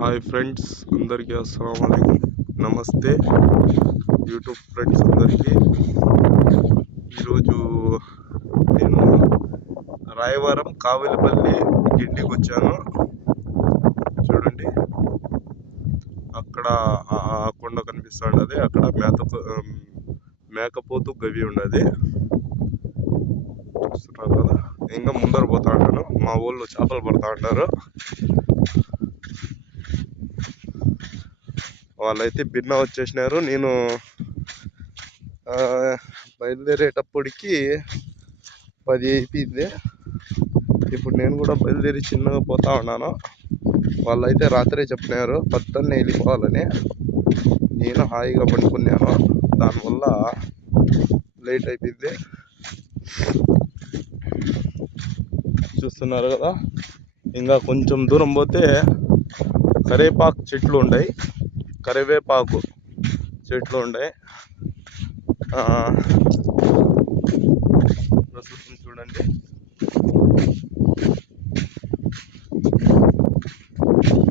Hi friends, అందరికీ అస్సలాము అలైకుం. నమస్తే యూట్యూబ్ ఫ్రెండ్స్ అందరికీ. ఈరోజు నేను రాయవరం కావిలపల్లి గిండికి వచ్చాను. చూడండి, అక్కడ ఆ కొండ కనిపిస్తుంది. అక్కడ మేకపోతు గవి ఉన్నది. చూస్తున్నారు కదా. ఇంకా ముందర పోతా ఉంటాను. మా ఊళ్ళో చేపలు పడతా ఉంటారు. వాళ్ళైతే భిన్న వచ్చేసినారు. నేను బయలుదేరేటప్పటికి 10 అయిపోయింది. ఇప్పుడు నేను కూడా బయలుదేరి చిన్నగా పోతా ఉన్నాను. వాళ్ళైతే రాత్రే చెప్పినారు పొద్దున్నే వెళ్ళిపోవాలని. నేను హాయిగా పడుకున్నాను. దానివల్ల లేట్ అయిపోయింది. చూస్తున్నారు కదా. ఇంకా కొంచెం దూరం పోతే కరివేపాకు చెట్లు ఉన్నాయి. కరివేపాకు చెట్లు ఉన్నాయి. ప్రస్తుతం చూడండి,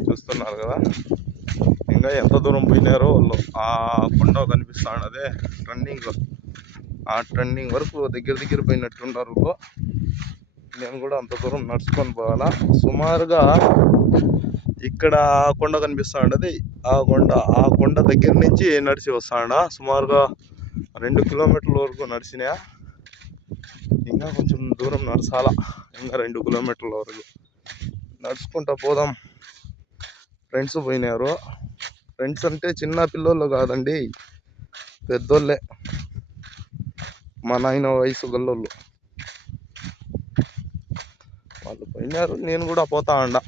చూస్తున్నారు కదా. ఇంకా ఎంత దూరం పోయినారో వాళ్ళు. ఆ కొండ కనిపిస్తా ఉన్నదే టర్నింగ్. ఆ టర్నింగ్ వరకు దగ్గర పోయినట్టున్నారు. నేను కూడా అంత దూరం నడుచుకొని పోవాలా. సుమారుగా ఇక్కడ కొండ కనిపిస్తా ఉండదు. ఆ కొండ దగ్గర నుంచి నడిచి వస్తాడా. సుమారుగా 2 కిలోమీటర్ల వరకు నడిచినా. ఇంకా కొంచెం దూరం నడచాలా. ఇంకా 2 కిలోమీటర్ల వరకు నడుచుకుంటా పోదాం. ఫ్రెండ్స్ పోయినారు. ఫ్రెండ్స్ అంటే చిన్న పిల్లోళ్ళు కాదండి, పెద్దోళ్ళే, మా నాయన వయసు గల్లోళ్ళు. వాళ్ళు పోయినారు, నేను కూడా పోతా ఉండా.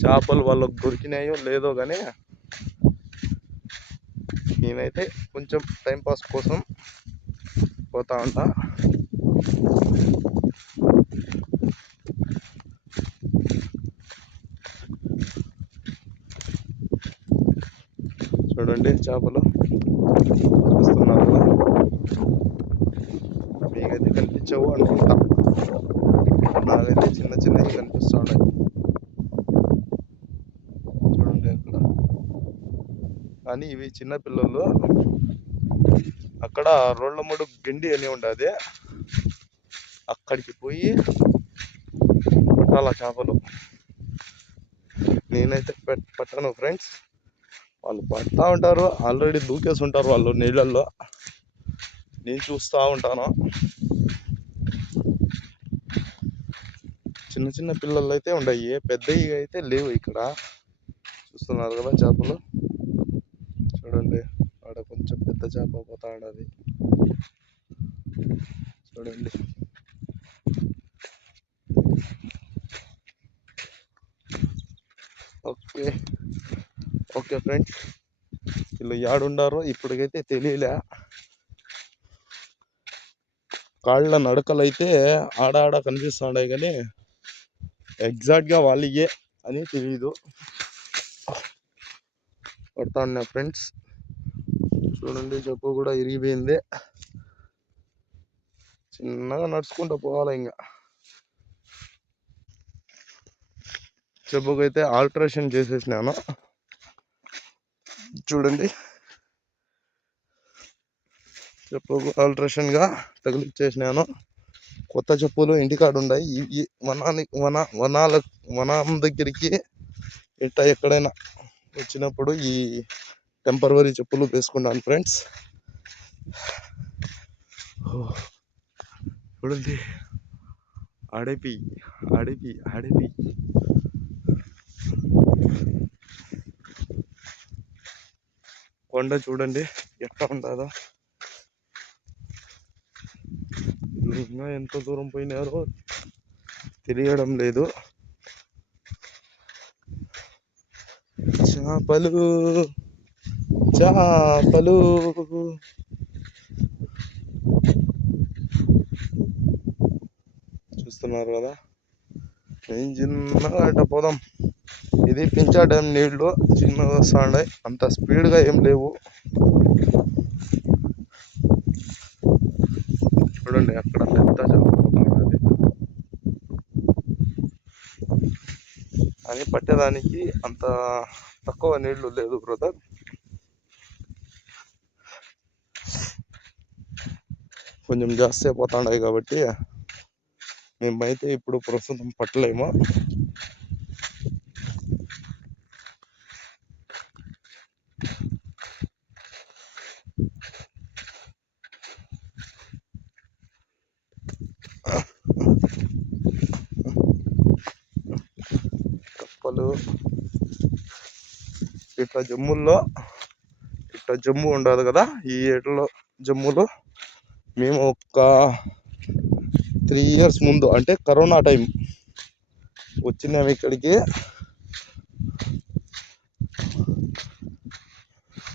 చేపలు వాళ్ళకు దొరికినాయో లేదో కానీ నేనైతే కొంచెం టైంపాస్ కోసం పోతా ఉంటా. చూడండి చేపలు చూస్తున్నారు కదా. మీకైతే కనిపించవు అనుకుంటా. నాకైతే చిన్నవి కనిపిస్తూ ఉన్నాయి. చూడండి అక్కడ. కానీ ఇవి చిన్నపిల్లలు. అక్కడ రోళ్ళముడు గిండి అని ఉండదు, అక్కడికి పోయి పట్టాల చేపలు. నేనైతే పట్టను ఫ్రెండ్స్. వాళ్ళు పడతా ఉంటారు, ఆల్రెడీ దూకేసి ఉంటారు వాళ్ళు నీళ్ళల్లో. నేను చూస్తూ ఉంటాను. చిన్న పిల్లలు అయితే ఉన్నాయి, పెద్దవి అయితే లేవు ఇక్కడ. చూస్తున్నారు కదా చేపలు. చూడండి, ఆడ కొంచెం పెద్ద చేప పోతా ఉన్నది. చూడండి. ఓకే ఫ్రెండ్స్, వీళ్ళు ఏడుండారో ఇప్పటికైతే తెలియలే. కాళ్ళ నడకలైతే ఆడ కనిపిస్తున్నాయి కానీ ఎగ్జాక్ట్గా వాళ్ళే అని తెలియదు. పడతా ఉన్నా ఫ్రెండ్స్. చూడండి, చెప్పు కూడా ఇరిగిపోయింది. చిన్నగా నడుచుకుంటూ పోవాలి. ఇంకా చెప్పుకైతే ఆల్టరేషన్ చేసేసినాను. చూడండి, చెప్పుకు ఆల్టరేషన్గా తగిలిచ్చేసినాను. కొత్త చెప్పులు ఇంటికాడ ఉన్నాయి. ఈ వనం దగ్గరికి ఎక్కడైనా వచ్చినప్పుడు ఈ టెంపరవరీ చెప్పులు వేసుకున్నాను ఫ్రెండ్స్. చూడండి, అడవి కొండ చూడండి ఎట్లా ఉంటుందో. ఇంకా ఎంత దూరం పోయినారో తెలియడం లేదు. చేపలు చూస్తున్నారు కదా. నేను చిన్నగా అట్ట పోదాం. ఇది పించా డ్యామ్ నీళ్లు చిన్నగా వస్తాయి, అంత స్పీడ్గా ఏం లేవు. చూడండి, అక్కడ పెద్ద చేప పోతా ఉన్నది. అని పట్టేదానికి అంత తక్కువ నీళ్లు లేదు బ్రదర్. కొంచెం జాస్తి అయిపోతున్నాయి కాబట్టి మేమైతే ఇప్పుడు ప్రస్తుతం పట్టలేము. కప్పలు ఇట్లా జమ్ము ఉండదు కదా, ఈ ఏట్లో జమ్ములో మేము ఒక 3 years ముందు అంటే కరోనా టైం వచ్చినాము ఇక్కడికి.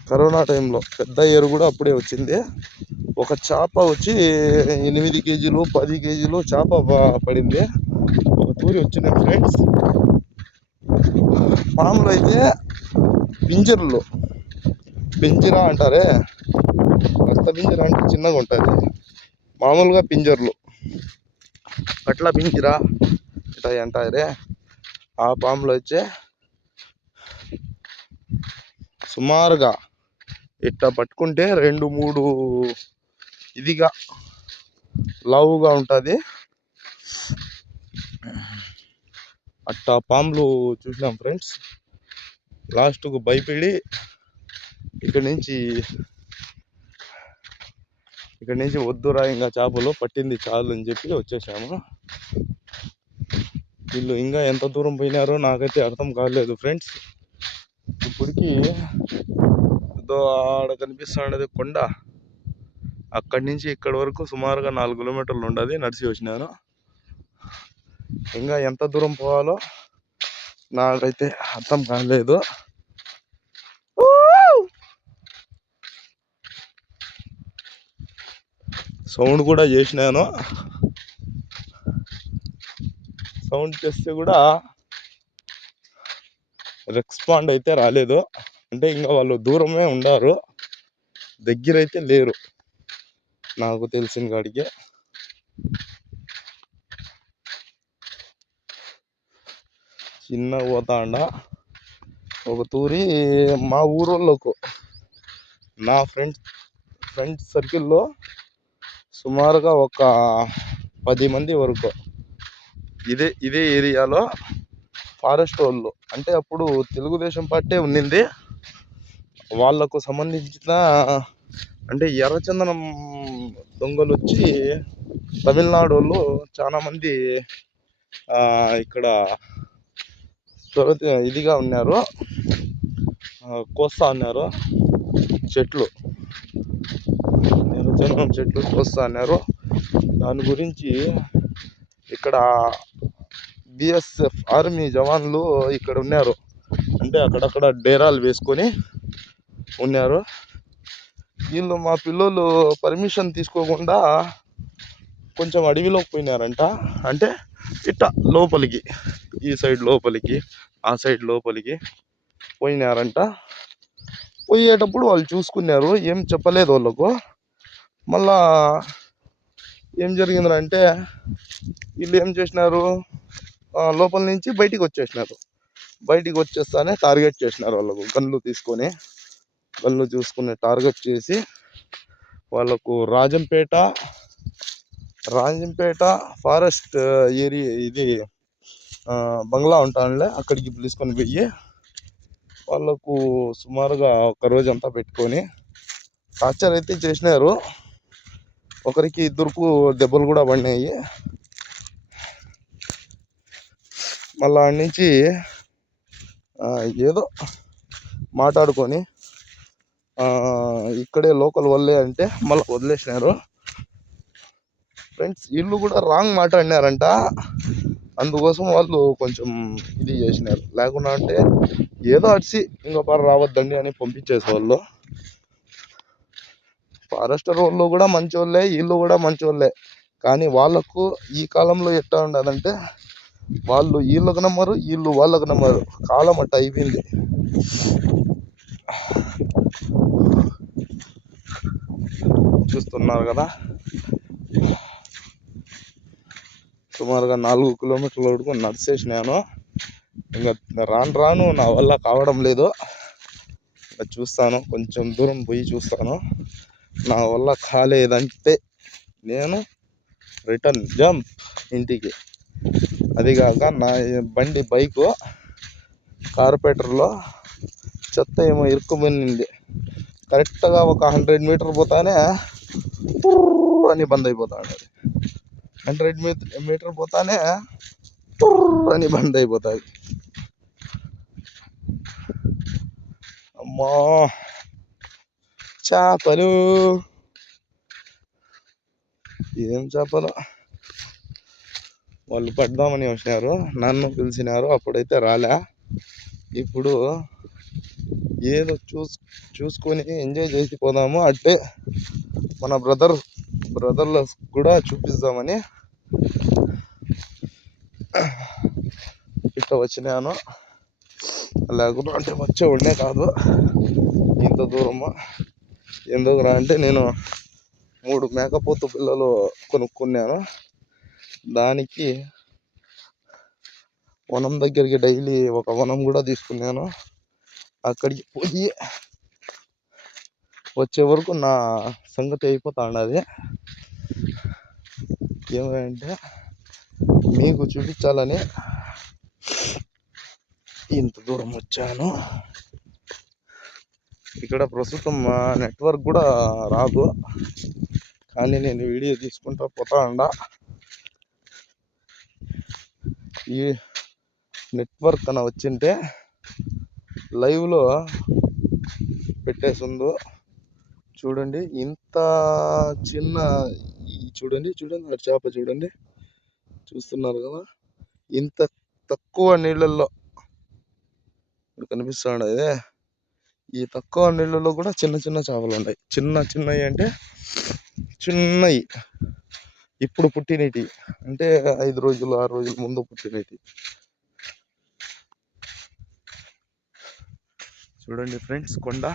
కరోనా టైంలో పెద్ద ఏరు కూడా అప్పుడే వచ్చింది. ఒక చేప వచ్చి 8 kgs 10 kgs చేప పడింది. ఒక తూరి వచ్చిన ఫ్రెండ్స్. పాములు అయితే పింజరా అంటారే, రక్త పింజర అంటే చిన్నగా ఉంటుంది, మామూలుగా పింజర్లు అట్లా పింజరా ఇట్లా అంటారే. ఆ పాములు వచ్చే సుమారుగా ఇట్లా పట్టుకుంటే 2-3 ఇదిగా లావుగా ఉంటుంది. అట్టా పాములు చూసినాం ఫ్రెండ్స్. లాస్ట్కు భయపడి ఇక్కడి నుంచి వద్దురా ఇంకా చేపలు పట్టింది చాలు అని చెప్పి వచ్చేసాము. వీళ్ళు ఇంకా ఎంత దూరం పోయినారో నాకైతే అర్థం కాలేదు ఫ్రెండ్స్. ఇప్పటికి ఆడ కనిపిస్తున్నది కొండ, అక్కడి నుంచి ఇక్కడి వరకు సుమారుగా 4 kilometers ఉండదు, నడిచి వచ్చినాను. ఇంకా ఎంత దూరం పోవాలో నాకైతే అర్థం కాలేదు. సౌండ్ కూడా చేసినాను, సౌండ్ చేస్తే కూడా రెస్పాండ్ అయితే రాలేదు. అంటే ఇంకా వాళ్ళు దూరమే ఉండారు, దగ్గర అయితే లేరు నాకు తెలిసిన కాడికి. చిన్నగా పోతాండ ఒక తూరి మా ఊరోళ్ళకు, నా ఫ్రెండ్స్ సర్కిల్లో సుమారుగా ఒక 10 మంది వరకు ఇదే ఏరియాలో ఫారెస్ట్ వాళ్ళు, అంటే అప్పుడు తెలుగుదేశం పార్టీ ఉన్నింది, వాళ్లకు సంబంధించిన అంటే ఎర్రచందనం దొంగలు వచ్చి తమిళనాడు వాళ్ళు చాలా మంది ఇక్కడ ఇదిగా ఉన్నారు, కోస్తా ఉన్నారు చెట్లు, ఎర్రచందనం చెట్లు కోస్తా ఉన్నారు. దాని గురించి ఇక్కడ బిఎస్ఎఫ్ ఆర్మీ జవాన్లు ఇక్కడ ఉన్నారు, అంటే అక్కడక్కడ డేరాలు వేసుకొని ఉన్నారు. వీళ్ళు మా పిల్లలు పర్మిషన్ తీసుకోకుండా కొంచెం అడవిలోకి పోయినారంట. అంటే ఇట్ట లోపలికి, ఈ సైడ్ లోపలికి, ఆ సైడ్ లోపలికి పోయినారంట. పోయేటప్పుడు వాళ్ళు చూసుకున్నారు, ఏం చెప్పలేదు వాళ్ళకు. మళ్ళా ఏం జరిగిందంటే వీళ్ళు ఏం చేసినారు, లోపల నుంచి బయటికి వచ్చేసినారు. బయటికి వచ్చేస్తానే టార్గెట్ చేసినారు వాళ్ళకు, గన్లు తీసుకొని, గన్లు చూసుకుని టార్గెట్ చేసి వాళ్ళకు రాజంపేట ఫారెస్ట్ ఏరియా ఇది బంగ్లా ఉంటానులే, అక్కడికి పిలుచుకొని పోయి వాళ్ళకు సుమారుగా ఒక రోజంతా పెట్టుకొని టార్చర్ అయితే చేసినారు. ఒకరికి 2 దెబ్బలు కూడా పడినాయి. మళ్ళా ఆడ నుంచి ఏదో మాట్లాడుకొని ఇక్కడే లోకల్ వాళ్ళే అంటే మళ్ళీ వదిలేసినారు ఫ్రెండ్స్. వీళ్ళు కూడా రాంగ్ మాట్లాడినారంట, అందుకోసం వాళ్ళు కొంచెం ఇది చేసినారు. లేకుండా అంటే ఏదో అడిసి ఇంకో రావద్దండి అని పంపించేసేవాళ్ళు. ఫారెస్టర్ వాళ్ళు కూడా మంచోళ్ళే, వీళ్ళు కూడా మంచోళ్ళే. కానీ వాళ్ళకు ఈ కాలంలో ఎట్లా ఉండదంటే వాళ్ళు వీళ్ళకు నమ్మరు, వీళ్ళు వాళ్ళకు నమ్మరు. కాలం అట్ట అయిపోయింది. చూస్తున్నారు కదా, సుమారుగా 4 kilometers వరకు నడిచేసినాను. ఇంకా రాను రాను నా వల్ల కావడం లేదు. ఇంకా చూస్తాను, కొంచెం దూరం పోయి చూస్తాను. నా వల్ల కాలేదంటే నేను రిటర్న్ జంప్ ఇంటికి. అదిగాక నా బండి బైకు కార్పొరేటర్లో చెత్త ఏమో ఇరుక్కుపోయింది. కరెక్ట్గా ఒక 100 మీటర్ పోతానే అని బంద్ అయిపోతాడు. 100 మీటర్ పోతానే అని బంద్ అయిపోతాయి. అమ్మా చేపలు, ఏం చేపలు. వాళ్ళు పడదామని వచ్చినారు, నన్ను పిలిచినారు, అప్పుడైతే రాలే. ఇప్పుడు ఏదో చూసుకొని ఎంజాయ్ చేసి పోదాము. అంటే మన బ్రదర్ల కూడా చూపిస్తామని ఇట్లా వచ్చినాను. లేకుండా అంటే వచ్చేవాడినే కాదు ఇంత దూరము. ఎందుకు రా అంటే నేను 3 మేకపోతు పిల్లలు కొనుక్కున్నాను. దానికి వనం దగ్గరికి డైలీ ఒక వనం కూడా తీసుకున్నాను. అక్కడికి పోయి వచ్చే వరకు నా సంగతి అయిపోతా ఉన్నది. ఏమంటే మీకు చూపించాలని ఇంత దూరం వచ్చాను. ఇక్కడ ప్రస్తుతం నెట్వర్క్ కూడా రాదు, కానీ నేను వీడియో తీసుకుంటా పోతా ఉండా. ఈ నెట్వర్క్ అన్న వచ్చింటే లైవ్లో పెట్టేసిందో. చూడండి ఇంత చిన్న చూడండి ఆ చేప చూడండి, చూస్తున్నారు కదా. ఇంత తక్కువ నీళ్ళల్లో కనిపిస్తాయి. ఈ తక్కువ నీళ్ళలో కూడా చిన్న చిన్న చేపలు ఉన్నాయి. చిన్నవి అంటే చిన్నవి, ఇప్పుడు పుట్టినటి, అంటే 5 రోజులు 6 రోజుల ముందు పుట్టినటి. చూడండి ఫ్రెండ్స్, కొండ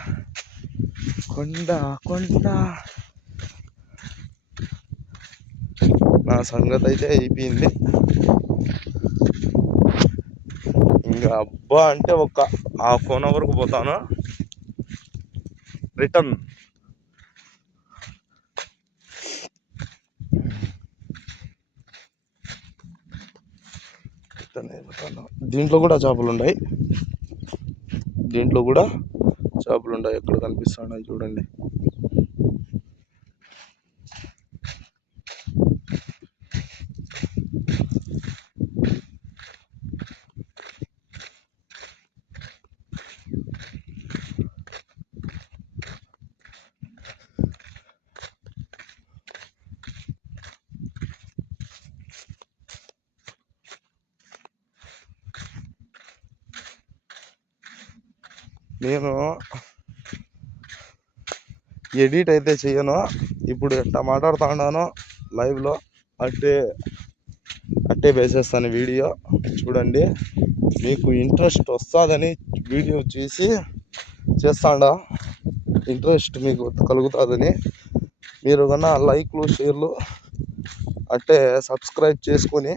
నా సంగతి అయితే అయిపోయింది. ఇంకా అబ్బా అంటే ఒక 1/2 అవర్కు పోతాను రిటర్న్. దీంట్లో కూడా చేపలు ఉన్నాయి, ఎక్కడ కనిపిస్తున్నాయి చూడండి. నేను ఎడిట్ అయితే చేయను, ఇప్పుడు ఎట్లా మాట్లాడుతూ ఉన్నానో లైవ్లో అట్టే వేసేస్తాను వీడియో. చూడండి, మీకు ఇంట్రెస్ట్ వస్తుందని వీడియో చూసి చేస్తాడా, ఇంట్రెస్ట్ మీకు కలుగుతుందని. మీరు కన్నా లైక్లు షేర్లు అట్టే సబ్స్క్రైబ్ చేసుకొని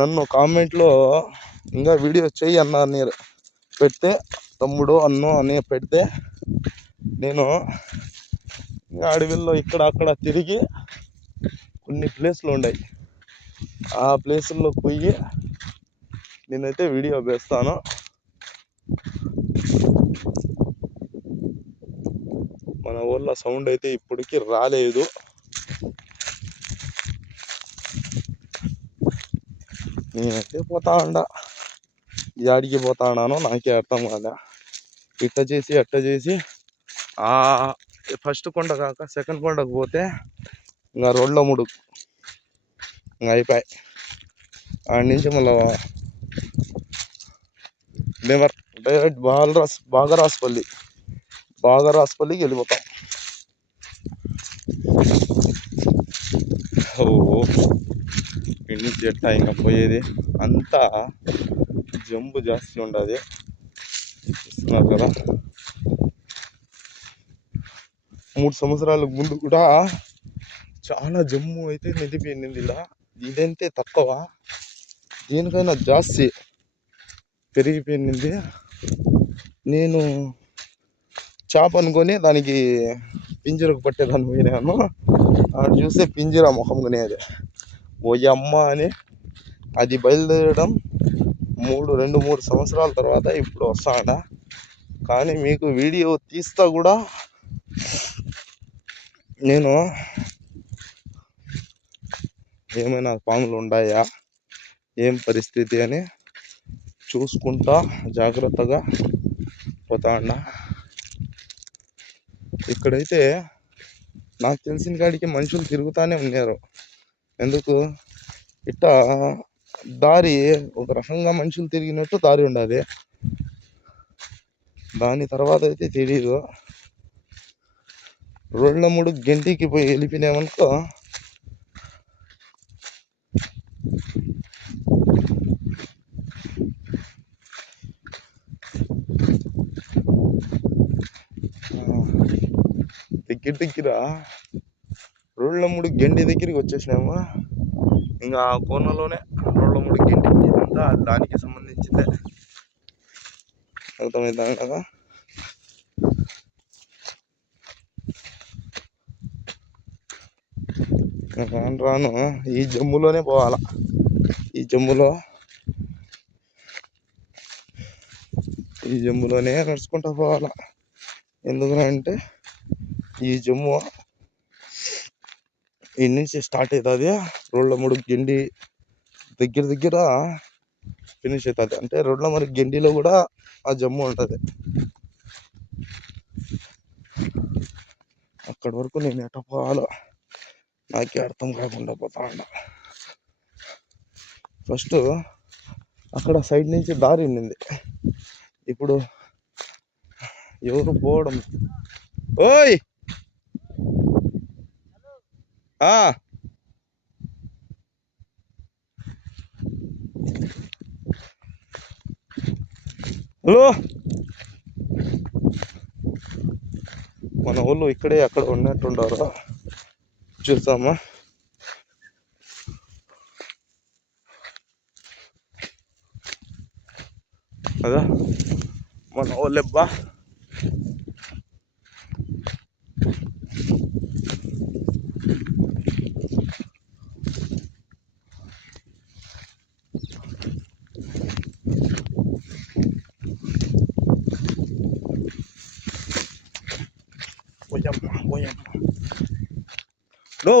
నన్ను కామెంట్లో ఇంకా వీడియో చెయ్యి అన్న అని పెడితే, తమ్ముడు అన్నో అని పెడితే, నేను అడవిలో ఇక్కడ అక్కడ తిరిగి కొన్ని ప్లేస్లు ఉన్నాయి, ఆ ప్లేసుల్లో పోయి నేనైతే వీడియో వేస్తాను. మన ఊళ్ళో సౌండ్ అయితే ఇప్పటికీ రాలేదు. నేనైతే పోతా ఉండా, యాడికి పోతా ఉన్నానో నాకే అర్థం కాలే. ఇట్ట చేసి ఫస్ట్ కొండ కాక సెకండ్ కొండకు పోతే ఇంకా రోడ్లో ముడుగు ఇంకా అయిపోయి. ఆడి నుంచి మళ్ళీ డైరెక్ట్ బాగరాజపల్లికి వెళ్ళిపోతాం. ఇంటి ఎట్టా ఇంకా పోయేది అంతా జంబు జాస్తి ఉండదు, చూస్తున్నారు కదా. 3 సంవత్సరాల ముందు కూడా చాలా జమ్ము అయితే నిండిపోయింది ఇలా. ఇదంతే తక్కువ, దీనికైనా జాస్తి పెరిగిపోయింది. నేను చేప అనుకొని దానికి పింజరకు పట్టేదాన్ని పోయినాను. ఆడ చూస్తే పింజర ముఖం కొనేది ఓ అమ్మ అని. అది బయలుదేరడం 2-3 సంవత్సరాల తర్వాత ఇప్పుడు వస్తాడ. కానీ మీకు వీడియో తీస్తా కూడా నేను ఏమైనా పాములు ఉన్నాయా, ఏం పరిస్థితి అని చూసుకుంటా జాగ్రత్తగా పోతాడ. ఇక్కడైతే నాకు తెలిసిన కాడికి మనుషులు తిరుగుతానే ఉన్నారు. ఎందుకు ఇట్ట దారి ఒక రకంగా మనుషులు తిరిగినట్టు దారి ఉండాలి. దాని తర్వాత అయితే తెలీదు. రోడ్ల ముడు గంటికి పోయి వెళ్ళిపోయినామనుకో దగ్గర రోడ్ల ముడు గండి దగ్గరికి వచ్చేసినాము. ఇంకా ఆ కోనలోనే రోడ్ల ముడు గంటి అంతా దానికి సంబంధించిందే. అర్థమవుతాం కదా. రాను ఈ జమ్ములోనే పోవాలా. ఈ జమ్ములోనే నడుచుకుంటూ పోవాలా. ఎందుకంటే ఈ జమ్ము ఈ నుంచి స్టార్ట్ అవుతుంది. రోడ్ల ముడు గండి దగ్గర ఫినిష్ అవుతుంది. అంటే రోడ్ల ముడు గండిలో కూడా ఆ జమ్ము ఉంటుంది. అక్కడి వరకు నేను ఎట్ట పోవాలో నాకే అర్థం కాకుండా పోతా ఉన్నా. ఫస్ట్ అక్కడ సైడ్ నుంచి దారి ఉండింది. ఇప్పుడు ఎవరు పోవడం. ఓయ్ హలో, మన ఊళ్ళో ఇక్కడే అక్కడ ఉన్నట్టుండారు. చూస్తామా. అదా మన ఊళ్ళబ్బా.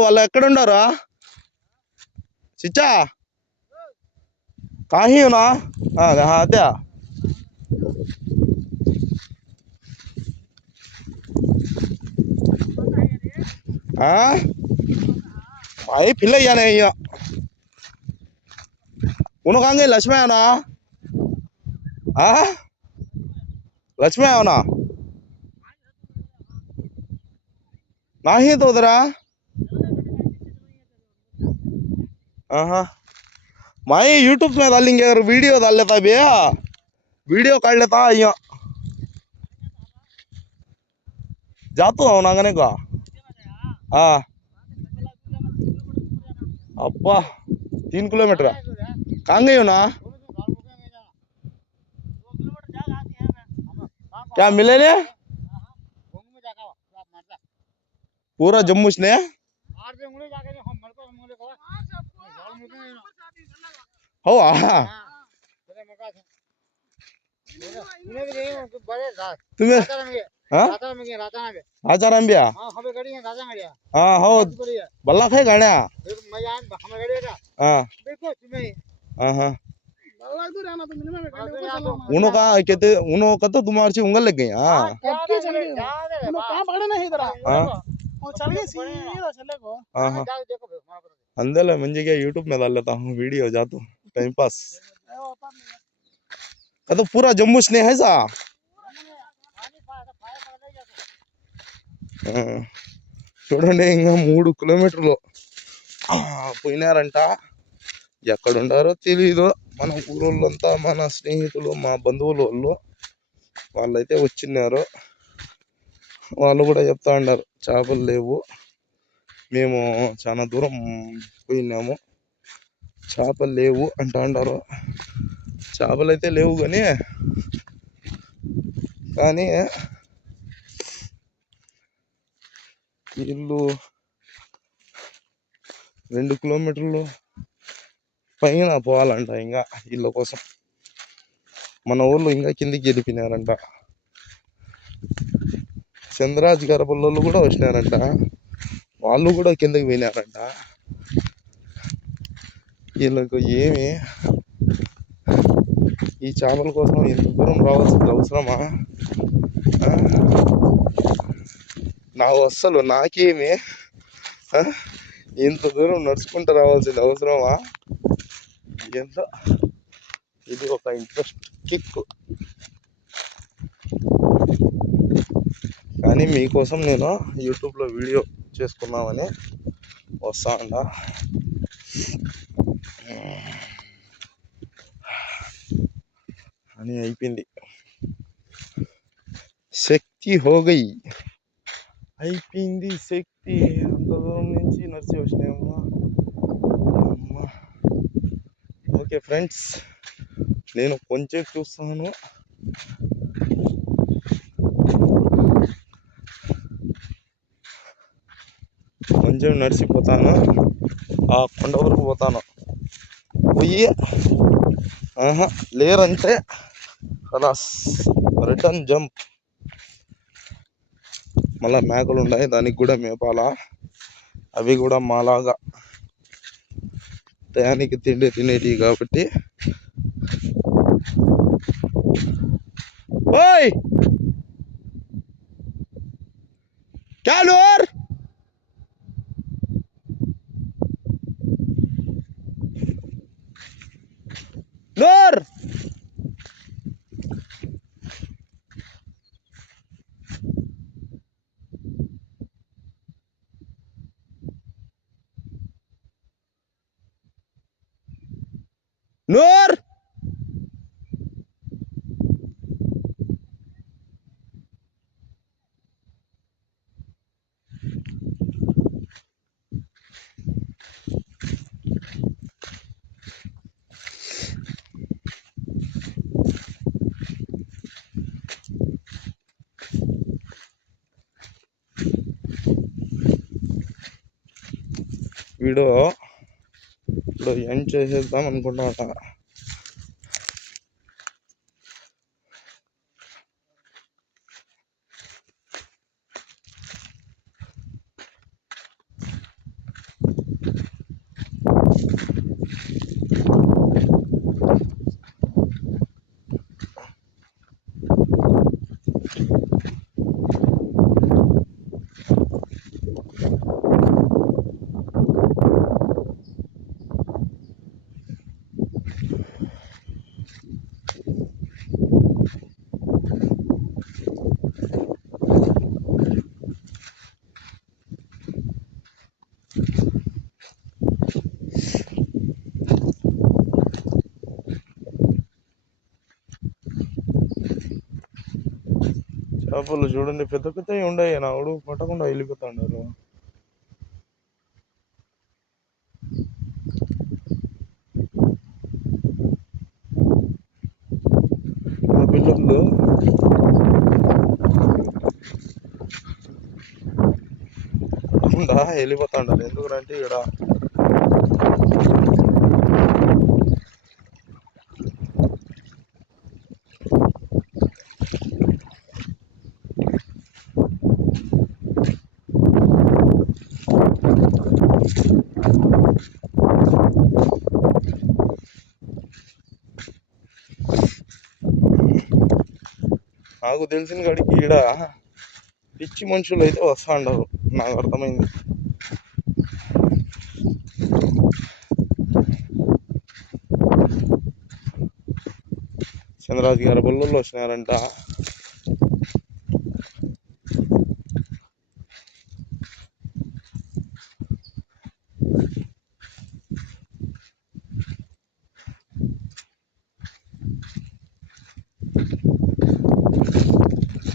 వాళ్ళు ఎక్కడుండారా చిచ్చా కాహీనా అదే भाई फिर जाने उन्हों कहेंगे लक्ष्मी आना लक्ष्मी आना नहीं तो उधर माई यूट्यूब में डालेंगे अगर वीडियो डाल लेता भैया वीडियो कर लेता यहाँ जाता हूँ नागने का अब्बा 3 किलोमीटर कहाँ गई हो ना क्या मिले ने पूरा जम्मू ने हो तुम्हें राजाराम हो बल्ला खाए गाने उन्हों का तो तुम्हारे से उंगल लग गई अंदर मंजे क्या यूट्यूब में डाल लेता हूँ वीडियो जाता टाइम पास तो पूरा जम्मू ने है सा చూడండి ఇంకా 3 కిలోమీటర్లు పోయినారంట. ఎక్కడుండారో తెలీదు. మన ఊరోళ్ళంతా మన స్నేహితులు మా బంధువుల వాళ్ళైతే వచ్చిన్నారు. వాళ్ళు కూడా చెప్తా ఉన్నారు చేపలు లేవు, మేము చాలా దూరం పోయినాము, చేపలు లేవు అంటా ఉన్నారు. చేపలు అయితే లేవు కానీ వీళ్ళు 2 కిలోమీటర్లు పైన పోవాలంట ఇంకా వీళ్ళ కోసం. మన ఊళ్ళో ఇంకా కిందికి వెళ్ళిపోయినారంట. చంద్రరాజ్ గరపల్లోళ్ళు కూడా వచ్చినారంట, వాళ్ళు కూడా కిందకి పోయినారంట. వీళ్ళకు ఏమి ఈ చేపల కోసం ఎంత దూరం రావాల్సింది అవసరమా? నాకేమి ఇంత దూరం నడుచుకుంటూ రావాల్సింది అవసరమా? ఎంత ఇది ఒక ఇంట్రెస్ట్ కిక్. కానీ మీకోసం నేను యూట్యూబ్లో వీడియో చేసుకున్నామని వస్తా అంట. అని అయిపోయింది. శక్తి హోగై అయిపోయింది శక్తి. అంత దూరం నుంచి నడిచి వచ్చినాయమ్మా. ఓకే ఫ్రెండ్స్, నేను కొంచెం చూస్తాను. కొంచెం నడిచిపోతాను, ఆ కొండ వరకు పోతాను. పోయి లేరంటే ఖలాస్ రిటర్న్ జంప్. మళ్ళీ మేకలు ఉన్నాయి, దానికి కూడా మేపాలా. అవి కూడా మాలాగా టయానికి తినేటివి కాబట్టి. ఓయ్ క్యాలూర్ నూర్ నూర్ వీడియో ఇప్పుడు ఎండ్ చేసేద్దాం అనుకుంటున్నా. చేపలు చూడండి, పెద్ద పెద్దవి ఉన్నాయి. నాడు పట్టకుండా వెళ్ళిపోతాడు. పిల్లలు పట్టకుండా వెళ్ళిపోతాడు. ఎందుకంటే ఇక్కడ నాకు తెలిసిన కాడికి ఈడ పిచ్చి మనుషులు అయితే వస్తా ఉండరు, నాకు అర్థమైంది. చంద్రరాజు గారి బొల్లల్లో వచ్చినారంట.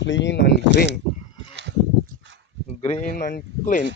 Clean and green, green and clean.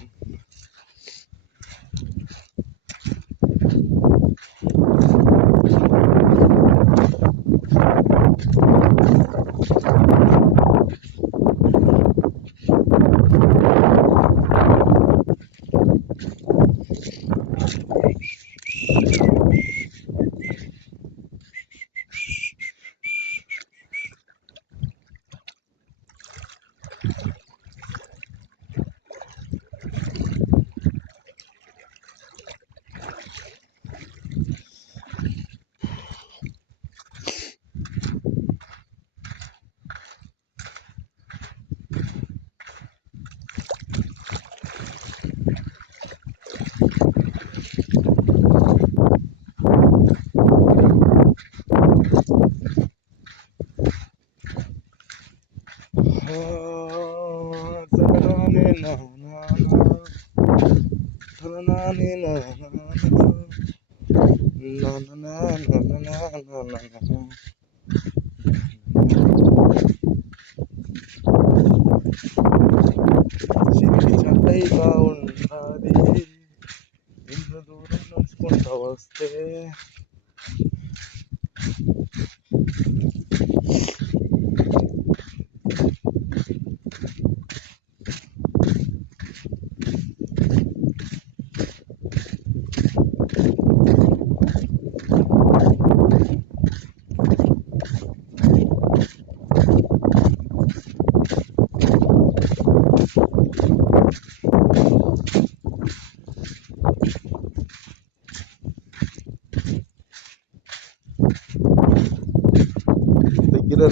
చట్టైగా ఉండాలి ఇంత దూరం నడుచుకుంటా వస్తే.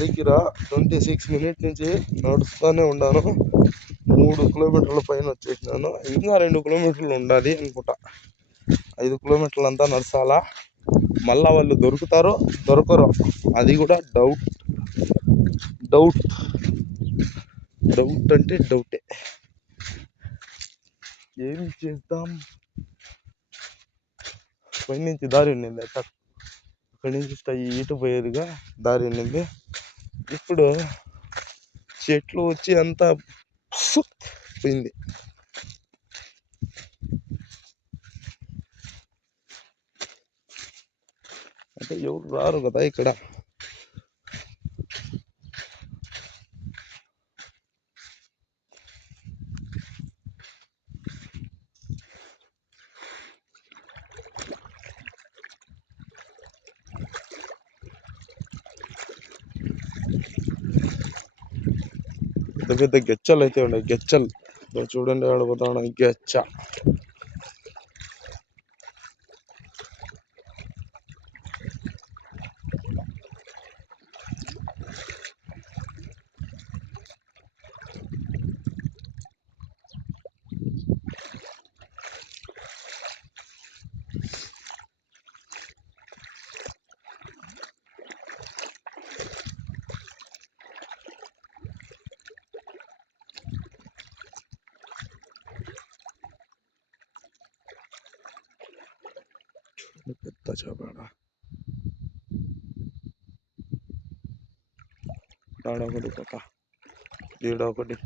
దగ్గర 26 మినిట్స్ నుంచి నడుస్తూనే ఉన్నాను. 3 కిలోమీటర్ల పైన వచ్చేసినాను. ఇంకా 2 కిలోమీటర్లు ఉండాలి అనుకుంటా. 5 కిలోమీటర్లు అంతా నడచాలా. మళ్ళా వాళ్ళు దొరుకుతారో దొరకరో అది కూడా డౌట్ అంటే డౌటే. ఏమి చేద్దాం. పైనుంచి దారి ఉండింది, అక్కడి నుంచి ఇటు పోయేదిగా దారి ఉండింది. ఇప్పుడు చెట్లు వచ్చి అంతా పోయింది. అంటే ఎవరు రారు కదా ఇక్కడ. పెద్ద పెద్ద గెచ్చలు అయితే ఉన్నాయి. గెచ్చలు చూడండి, ఆడపోతాను గెచ్చ. పెద్ద చేపడ ఆడొకటి పోతా, ఈడొకటి.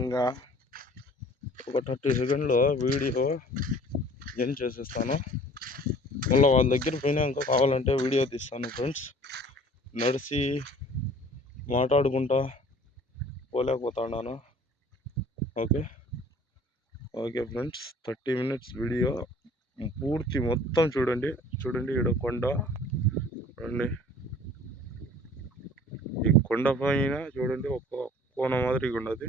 ఇంకా ఒక 30 సెకండ్లో వీడియో ఎండ్ చేసేస్తాను. మళ్ళీ వాళ్ళ దగ్గర పోయినాక కావాలంటే వీడియో తీస్తాను ఫ్రెండ్స్. నడిచి మాట్లాడుకుంటా పోలేకపోతున్నాను. ఓకే ఫ్రెండ్స్, 30 మినిట్స్ వీడియో పూర్తి మొత్తం చూడండి. ఇక్కడ కొండ చూడండి. ఈ కొండ పైన చూడండి ఒక కోన మాదిరిగా ఉన్నది.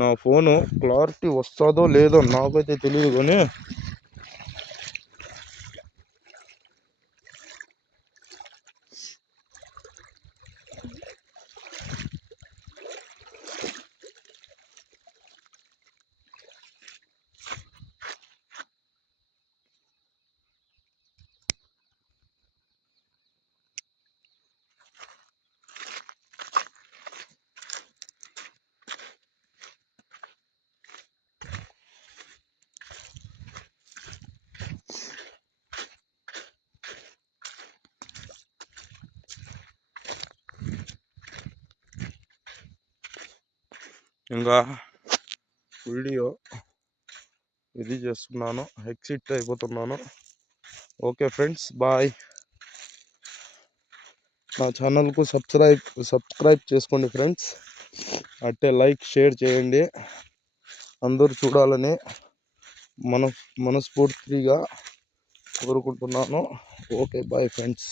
నా ఫోను క్లారిటీ వస్తుందో లేదో నాకైతే తెలియదు, కానీ ఇంకా వీడియో ఇది చేస్తున్నాను, ఎగ్జిట్ అయిపోతున్నాను. Okay friends, bye. నా ఛానల్కు సబ్స్క్రైబ్ చేసుకోండి ఫ్రెండ్స్. అట్టే లైక్ షేర్ చేయండి. అందరూ చూడాలని మనస్ఫూర్తిగా కోరుకుంటున్నాను. Okay, bye friends.